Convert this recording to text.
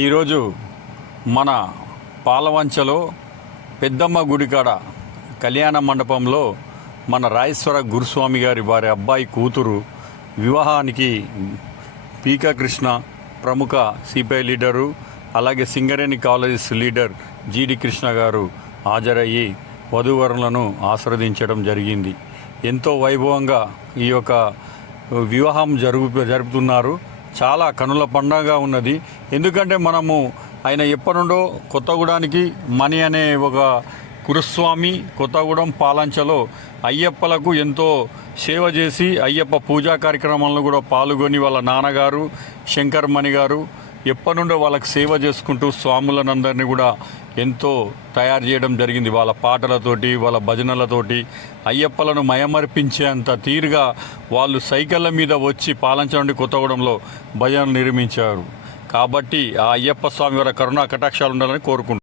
ఈరోజు మన పాలవంచలో పెద్దమ్మ గుడికాడ కళ్యాణ మండపంలో మన రాయశ్వర గురుస్వామి గారి వారి అబ్బాయి కూతురు వివాహానికి పీకా కృష్ణ ప్రముఖ సిపిఐ లీడరు అలాగే సింగరేణి కాలేజ్ లీడర్ జీడి కృష్ణ గారు హాజరయ్యి వధూవరులను ఆశీర్వదించడం జరిగింది. ఎంతో వైభవంగా ఈ యొక్క వివాహం జరుపుతున్నారు. చాలా కనుల పండగగా ఉన్నది. ఎందుకంటే మనము ఆయన ఎప్పటి నుండో కొత్తగూడానికి మణి అనే ఒక గురుస్వామి కొత్తగూడెం పాలంచలో అయ్యప్పలకు ఎంతో సేవ చేసి అయ్యప్ప పూజా కార్యక్రమాలను కూడా పాల్గొని వాళ్ళ నాన్నగారు శంకర్ మణి గారు ఎప్పటి నుండో వాళ్ళకి సేవ చేసుకుంటూ స్వాములనందరినీ కూడా ఎంతో తయారు చేయడం జరిగింది. వాళ్ళ పాటలతోటి వాళ్ళ భజనలతోటి అయ్యప్పలను మయమర్పించేంత తీరుగా వాళ్ళు సైకిళ్ళ మీద వచ్చి పాలంచ నుండి కొత్తగూడెంలో భజనలు నిర్మించారు. కాబట్టి ఆ అయ్యప్ప స్వామి వారి కరుణా కటాక్షాలు ఉండాలని కోరుకుంటున్నాను.